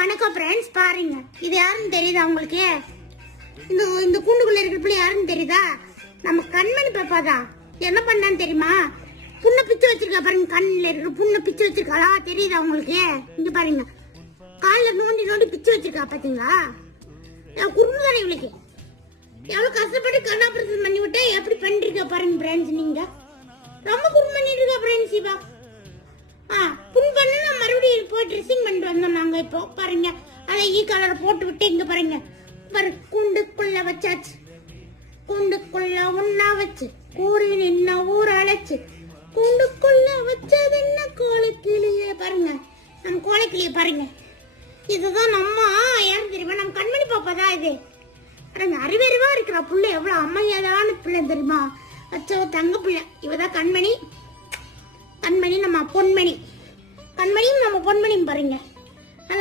வணக்கம் ஃப்ரெண்ட்ஸ், பாருங்க இது யாருன்னு தெரியுதா உங்களுக்கு? இந்த கூண்டுக்குள்ள இருக்கிற பிள்ளை யாருன்னு தெரியுதா? நம்ம கண்மணி பாப்பா தான். என்ன பண்ணான்னு தெரியுமா? புண்ணை பிச்சு வச்சிருக்கா பாருங்க, கண்ணில் இருக்கிற புண்ணை பிச்சு வச்சிருக்காளா தெரியுதா உங்களுக்கு? இங்க பாருங்க, காலில் நோண்டி நோண்டி பிச்சு வச்சிருக்கா பாத்தீங்களா? குறும்பு தானே இவளுக்கு. எவ்வளவு கஷ்டப்பட்டு கண்ணாபுரத்து பண்ணி விட்டா எப்படி பண்ணிருக்கா பாருங்க ஃப்ரெண்ட்ஸ். நீங்க ரொம்ப குறும்பு பண்ணிட்டு இருக்கா ஃப்ரெண்ட்ஸ். இவா புண் பண்ணு மறுபடியும் போய் ட்ரெஸ்ஸிங் பண்ணிட்டு வந்தோம் நாங்க. இப்போ பாருங்க, அதை கலர் போட்டு விட்டு இங்க பாருங்க, கூண்டுக்குள்ள வச்சாச்சு. கூண்டுக்குள்ள ஒன்னா வச்சு கூறி நின்ன ஊர் அழைச்சு, கூண்டுக்குள்ள வச்சது என்ன கோழைக்கிளியே. பாருங்க, நம்ம கோழைக்கிளியே பாருங்க. இதுதான் நம்ம யாரும் தெரியுமா? நம்ம கண்மணி பாப்பா தான் இது. அறிவறிவா இருக்கிற புள்ள, எவ்வளவு அம்மையாதான பிள்ளை தெரியுமா? அச்சோ தங்க பிள்ளை. இவதான் கண்மணி. கண்மணி நம்ம பொன்மணி. கண்மணியும் நம்ம பொன்மணியும் பாருங்க.